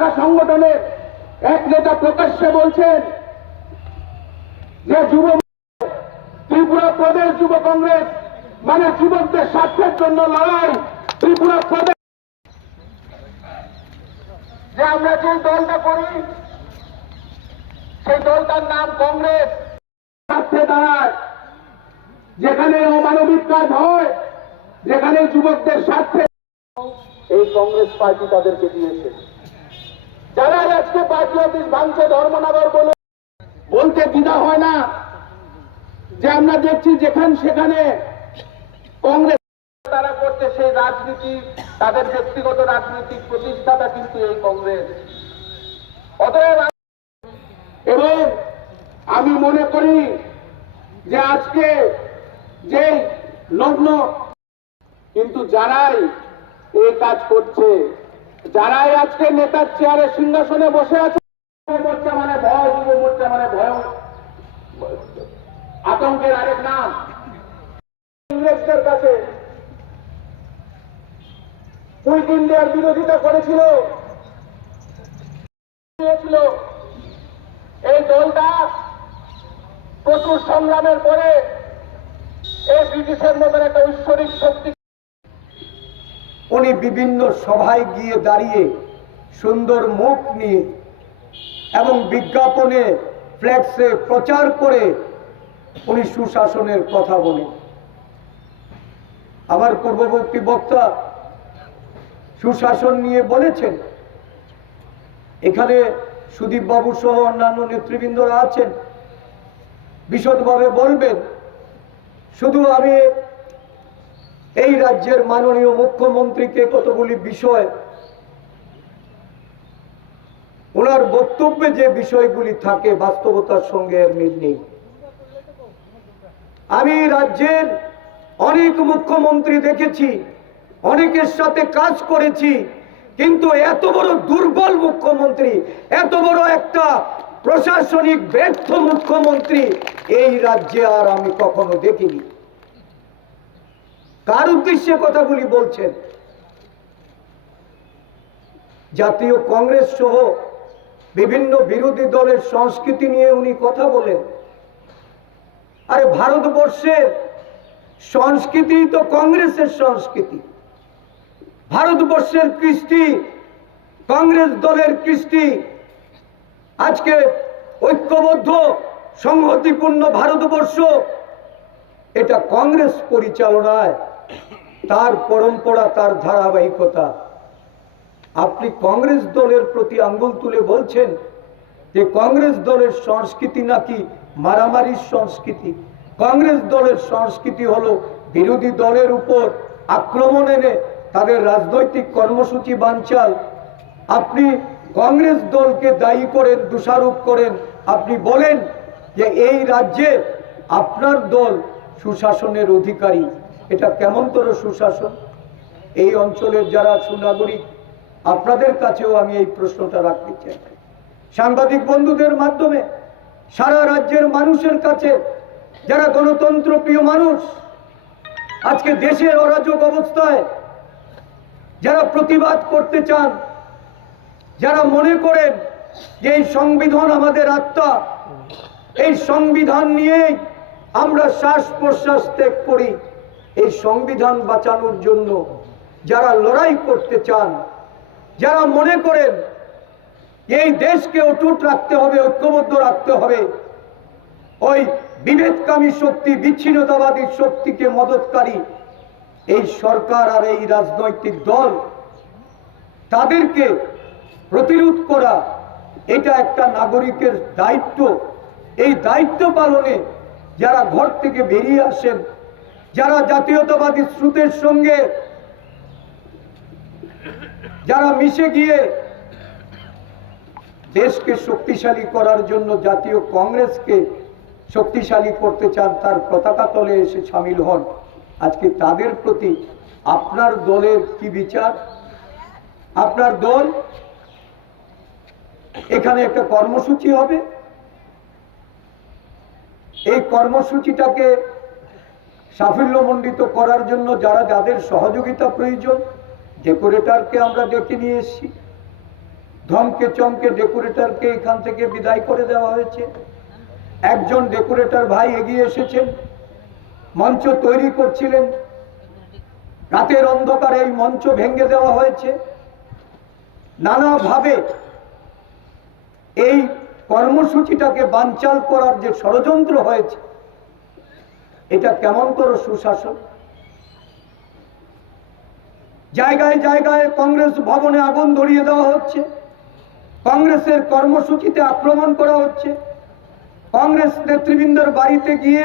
শাখা সংগঠনের এক নেতা প্রকাশ্যে বলছেন যে যুব ত্রিপুরা প্রদেশ যুব কংগ্রেস মানে যুবকদের স্বার্থের জন্য লড়াই। ত্রিপুরা প্রদেশ যে আমরা যে দলটা করি, সেই দলটার নাম কংগ্রেস। স্বার্থে দাঁড়ায়। যেখানে অমানবিক কাজ হয়, যেখানে যুবকদের স্বার্থে এই কংগ্রেস পার্টি তাদেরকে দিয়েছে। যারা আজকে পার্টি অফিস ভাঙছে, ধর্মনগর বলে বলতে দ্বিধা হয় না যে আমরা দেখছি যেখানে সেখানে কংগ্রেস তারা করছে সেই রাজনীতি, তাদের ব্যক্তিগত রাজনীতির প্রতিষ্ঠাতা কিন্তু এই কংগ্রেস। অতএব এবং আমি মনে করি যে আজকে যে লগ্ন কিন্তু যারাই এই কাজ করছে যারাই আজকে নেতার চেয়ারে সিংহাসনে বসে আছে মোর্চা মানে ভয় যুব মোর্চা মানে ভয়। আতঙ্কের আরেক নাম। ইংরেজদের কাছে কুইক ইন্ডিয়ার বিরোধিতা করেছিল। এই দলটা প্রচুর সংগ্রামের পরে এই ব্রিটিশের মতন একটা ঐশ্বরিক শক্তি উনি বিভিন্ন সভায় গিয়ে দাঁড়িয়ে সুন্দর মুখ নিয়ে এবং বিজ্ঞাপনে ফ্ল্যাক্সে প্রচার করে উনি সুশাসনের কথা বলেন। আমার পূর্ববর্তী বক্তা সুশাসন নিয়ে বলেছেন, এখানে সুদীপ বাবু সহ অন্যান্য নেতৃবৃন্দরা আছেন। বিশদভাবে বলবেন, শুধু আমি এই রাজ্যের মাননীয় মুখ্যমন্ত্রীকে কতগুলি বিষয়, ওনার বক্তব্যে যে বিষয়গুলি থাকে বাস্তবতার সঙ্গে এর মিল নেই। আমি রাজ্যের অনেক মুখ্যমন্ত্রী দেখেছি, অনেকের সাথে কাজ করেছি, কিন্তু এত বড় দুর্বল মুখ্যমন্ত্রী, এত বড় একটা প্রশাসনিক ব্যর্থ মুখ্যমন্ত্রী এই রাজ্যে আর আমি কখনো দেখিনি। কার উদ্দেশ্যে কথাগুলি বলছেন? জাতীয় কংগ্রেস সহ বিভিন্ন বিরোধী দলের সংস্কৃতি নিয়ে উনি কথা বলেন। আরে ভারতবর্ষের সংস্কৃতি তো কংগ্রেসের সংস্কৃতি। ভারতবর্ষের কৃষ্টি, কংগ্রেস দলের কৃষ্টি, আজকে ঐক্যবদ্ধ, সংহতিপূর্ণ ভারতবর্ষ, এটা কংগ্রেস পরিচালনায় তার পরম্পরা, তার ধারাবাহিকতা। আপনি কংগ্রেস দলের প্রতি আঙ্গুল তুলে বলছেন যে কংগ্রেস দলের সংস্কৃতি নাকি মারামারির সংস্কৃতি। কংগ্রেস দলের সংস্কৃতি হলো বিরোধী দলের উপর আক্রমণ এনে তাদের রাজনৈতিক কর্মসূচি বানচাল। আপনি কংগ্রেস দলকে দায়ী করেন, দোষারোপ করেন। আপনি বলেন যে এই রাজ্যে আপনার দল সুশাসনের অধিকারী। এটা কেমনতর সুশাসন? এই অঞ্চলের যারা সুনাগরিক, আপনাদের কাছেও আমি এই প্রশ্নটা রাখতে চাই। সাংবাদিক বন্ধুদের মাধ্যমে সারা রাজ্যের মানুষের কাছে, যারা গণতন্ত্র প্রিয় মানুষ, আজকে দেশের অরাজক অবস্থায় যারা প্রতিবাদ করতে চান, যারা মনে করেন যে এই সংবিধান আমাদের আত্মা, এই সংবিধান নিয়েই আমরা শ্বাস প্রশ্বাস ত্যাগ করি। এই সংবিধান বাঁচানোর জন্য যারা লড়াই করতে চান, যারা মনে করেন এই দেশকে অটুট রাখতে হবে, ঐক্যবদ্ধ রাখতে হবে, ওই বিভেদকামী শক্তি, বিচ্ছিন্নতাবাদী শক্তিকে মদতকারী এই সরকার আর এই রাজনৈতিক দল, তাদেরকে প্রতিরোধ করা, এটা একটা নাগরিকের দায়িত্ব। এই দায়িত্ব পালনে যারা ঘর থেকে বেরিয়ে আসেন যারা জাতীয়তাবাদী স্রোতের সঙ্গে যারা মিশে গিয়ে দেশকে শক্তিশালী করার জন্য জাতীয় কংগ্রেসকে শক্তিশালী করতে চান, তার পতাকা তলে এসে সামিল হন। আজকে তাদের প্রতি আপনার দলের কি বিচার? আপনার দল এখানে একটা কর্মসূচি হবে। এই কর্মসূচিটাকে সাফল্যমণ্ডিত করার জন্য যারা যাদের সহযোগিতা প্রয়োজন ডেকোরেটরকে আমরা ডেকে নিয়ে এসেছি। ধমকে চমকে ডেকোরেটরকে এখান থেকে বিদায় করে দেওয়া হয়েছে। একজন ডেকোরেটর ভাই এগিয়ে এসেছেন, মঞ্চ তৈরি করছিলেন। রাতের অন্ধকারে এই মঞ্চ ভেঙে দেওয়া হয়েছে। নানাভাবে এই কর্মসূচিটাকে বানচাল করার যে ষড়যন্ত্র হয়েছে এটা কেমনতর সুশাসন? জায়গায় জায়গায় কংগ্রেস ভবনে আগুন ধরিয়ে দেওয়া হচ্ছে। কংগ্রেসের কর্মসূচিতে আক্রমণ করা হচ্ছে। কংগ্রেস নেতৃবৃন্দের বাড়িতে গিয়ে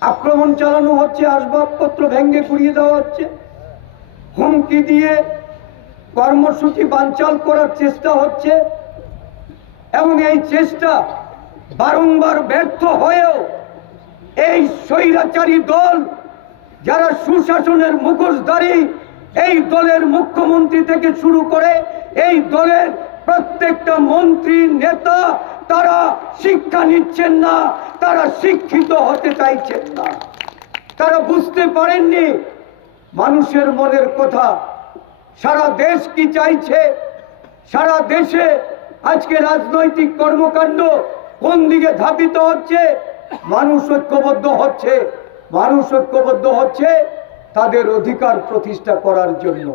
আক্রমণ চালানো হচ্ছে, আসবাবপত্র ভেঙ্গে গুড়িয়ে দেওয়া হচ্ছে। হুমকি দিয়ে কর্মসূচি বানচাল করার চেষ্টা হচ্ছে এবং এই চেষ্টা বারংবার ব্যর্থ হয়েও এই স্বৈরাচারী দল, যারা সুশাসনের মুখোশধারী, এই দলের মুখ্যমন্ত্রী থেকে শুরু করে এই দলের প্রত্যেকটা মন্ত্রী, নেতা, তারা শিক্ষা নিচ্ছেন না, তারা শিক্ষিত হতে চাইছেন না। তারা বুঝতে পারেননি মানুষের মনের কথা। সারা দেশ কি চাইছে? সারা দেশে আজকে রাজনৈতিক কর্মকাণ্ড কোন দিকে ধাবিত হচ্ছে? মানুষ ঐক্যবদ্ধ হচ্ছে, মানুষ ঐক্যবদ্ধ হচ্ছে তাদের অধিকার প্রতিষ্ঠা করার জন্য।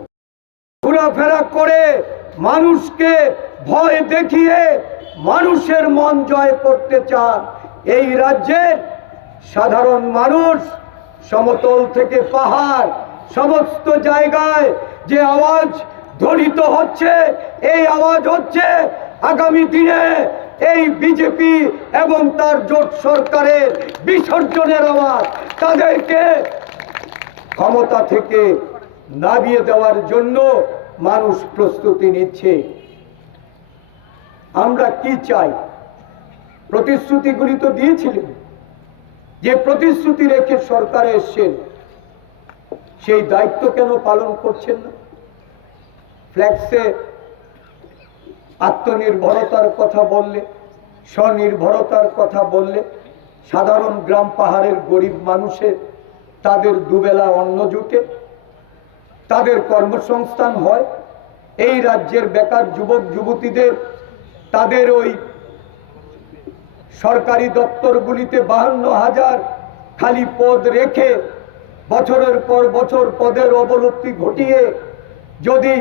ঘোরাফেরা করে মানুষকে ভয় দেখিয়ে মানুষের মন জয় করতে চান। এই রাজ্যে সাধারণ মানুষ সমতল থেকে পাহাড়, সমস্ত জায়গায় যে আওয়াজ ধ্বনিত হচ্ছে, এই আওয়াজ হচ্ছে আগামী দিনে এই বিজেপি এবং তার জোট সরকারের বিসর্জনের আওয়াজ তাদেরকে ক্ষমতা থেকে নামিয়ে দেওয়ার জন্য মানুষ প্রস্তুতি নিচ্ছে। আমরা কি চাই? প্রতিশ্রুতিগুলি তো দিয়েছিলেন। যে প্রতিশ্রুতি রেখে সরকারে এসছেন, সেই দায়িত্ব কেন পালন করছেন না? ফ্ল্যাক্সে আত্মনির্ভরতার কথা বললে, স্বনির্ভরতার কথা বললে, সাধারণ গ্রাম পাহাড়ের গরিব মানুষের তাদের দুবেলা অন্ন জুটে, তাদের কর্মসংস্থান হয়, এই রাজ্যের বেকার যুবক যুবতীদের তাদের ওই সরকারি দপ্তরগুলিতে বাহান্ন হাজার খালি পদ রেখে বছরের পর বছর পদের অবলুপ্তি ঘটিয়ে যদি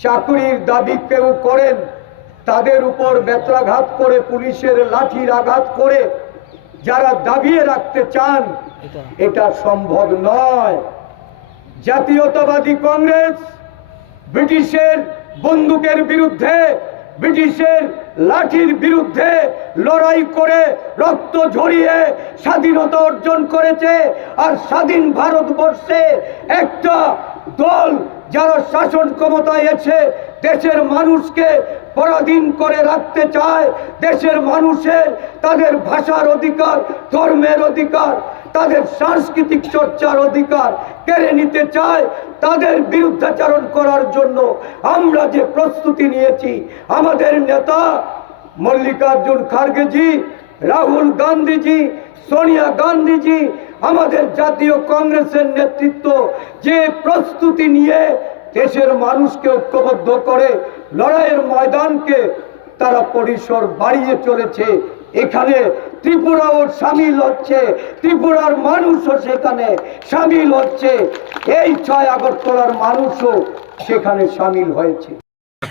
চাকরির দাবি কেউ করেন, তাদের উপর বেত্রাঘাত করে পুলিশের লাঠির আঘাত করে যারা দাবিয়ে রাখতে চান, এটা সম্ভব নয়। জাতীয়তাবাদী কংগ্রেস ব্রিটিশের বন্দুকের বিরুদ্ধে, ব্রিটিশের লাঠির বিরুদ্ধে লড়াই করে রক্ত ঝরিয়ে স্বাধীনতা অর্জন করেছে, আর স্বাধীন ভারতবর্ষে একটা দল যারা শাসন ক্ষমতায় এসে দেশের মানুষকে পরাধীন করে রাখতে চায়, দেশের মানুষের তাদের ভাষার অধিকার, ধর্মের অধিকার, তাদের সাংস্কৃতিক চর্চার অধিকার কেড়ে নিতে চায়, তাদের বিরুদ্ধাচারণ করার জন্য আমরা যে প্রস্তুতি নিয়েছি, আমাদের নেতা মল্লিকার্জুন খার্গেজি, রাহুল গান্ধীজি, সোনিয়া গান্ধীজি, আমাদের জাতীয় কংগ্রেসের নেতৃত্ব যে প্রস্তুতি নিয়ে দেশের মানুষকে ঐক্যবদ্ধ করে লড়াইয়ের ময়দানকে তারা পরিসর বাড়িয়ে চলেছে। এখানে ত্রিপুরাও সামিল হচ্ছে, ত্রিপুরার মানুষও সেখানে সামিল হচ্ছে। এই ছয় আগরতলার মানুষও সেখানে সামিল হয়েছে।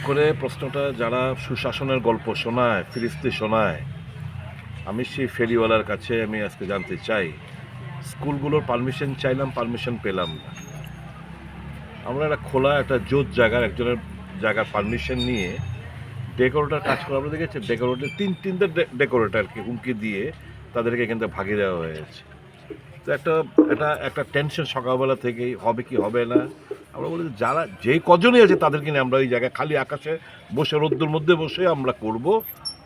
করে প্রশ্নটা যারা সুশাসনের গল্প শোনায়, ফিরিস্তি শোনায়, আমি সেই ফেরিওয়ালার কাছে আমি আজকে জানতে চাই, স্কুলগুলোর পারমিশন চাইলাম, পারমিশন পেলাম না। আমরা একটা খোলা, একটা জোত জায়গার, একজনের জায়গার পারমিশন নিয়ে ডেকোরেটার কাজ করে। আমরা দেখেছি ডেকোরেটার তিন, তিনটে ডেকোরেটারকে হুমকি দিয়ে তাদেরকে এখান থেকে ভাগিয়ে দেওয়া হয়েছে। তো একটা একটা একটা টেনশন সকালবেলা থেকেই, হবে কি হবে না? আমরা বলি যারা, যেই কজনই আছে তাদেরকে নিয়ে আমরা ওই জায়গায় খালি আকাশে বসে, রোদ্দুর মধ্যে বসে আমরা করব।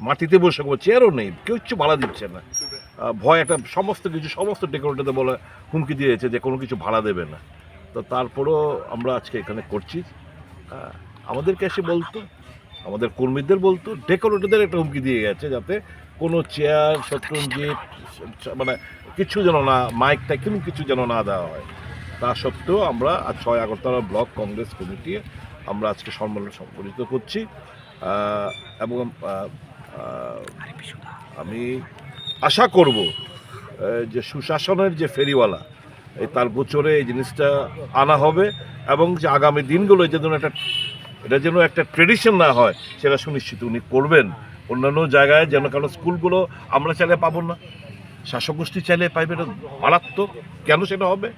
মাটিতে বসে করব। চেয়ারও নেই, কেউ কিছু ভাড়া দিচ্ছে না। ভয়, একটা সমস্ত কিছু, সমস্ত ডেকোরেটারদের বলে হুমকি দিয়েছে যে কোনো কিছু ভাড়া দেবে না। তো তারপরেও আমরা আজকে এখানে করছি। আমাদেরকে এসে বলতো, আমাদের কর্মীদের বলতো, ডেকোরেটরদের একটা হুমকি দিয়ে গেছে যাতে কোনো চেয়ার, শত্রুঞ্জিত মানে কিছু যেন না, মাইকটা কোনো কিছু যেন না দেওয়া হয়। তা সত্ত্বেও আমরা আজ ছয় আগরতলা ব্লক কংগ্রেস কমিটি আমরা আজকে সম্মেলন সংগঠিত করছি। এবং আমি আশা করব যে সুশাসনের যে ফেরিওয়ালা এই তার গোচরে এই জিনিসটা আনা হবে এবং যে আগামী দিনগুলো এটা যেন একটা এটা যেন একটা ট্রেডিশন না হয়, সেটা সুনিশ্চিত উনি করবেন। অন্যান্য জায়গায় যেন কারণ স্কুলগুলো আমরা চাইলে পাবো না। শাসক গোষ্ঠী চাইলে পাইবে এটা মারাত্মক। কেন সেটা হবে?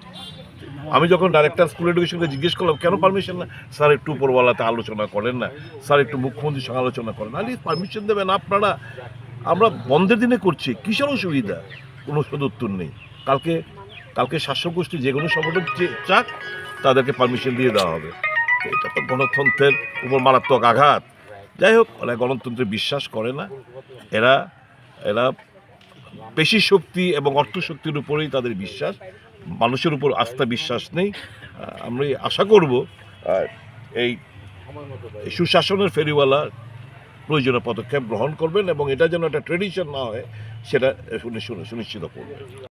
আমি যখন ডাইরেক্টর স্কুল এডুকেশনকে জিজ্ঞেস করলাম, কেন পারমিশন না? স্যার, একটু উপরওয়ালাতে আলোচনা করেন না। স্যার, একটু মুখ্যমন্ত্রীর সঙ্গে আলোচনা করেন আরে পারমিশন দেবেন আপনারা। আমরা বন্ধের দিনে করছি। কিসের অসুবিধা? কোনো সদুত্তর নেই। কালকে কালকে শাসক গোষ্ঠী যে কোনো সংগঠন চাক, তাদেরকে পারমিশন দিয়ে দেওয়া হবে। এটা তো গণতন্ত্রের উপর মারাত্মক আঘাত। যাই হোক, ওরা গণতন্ত্রে বিশ্বাস করে না। এরা এরা পেশি শক্তি এবং অর্থ শক্তির উপরেই তাদের বিশ্বাস। মানুষের উপর আস্থা বিশ্বাস নেই। আমরা আশা করব এই সুশাসনের ফেরিওয়ালা প্রয়োজনীয় পদক্ষেপ গ্রহণ করবেন এবং এটা যেন একটা ট্রেডিশন না হয়, সেটা সুনিশ্চিত সুনিশ্চিত করবেন।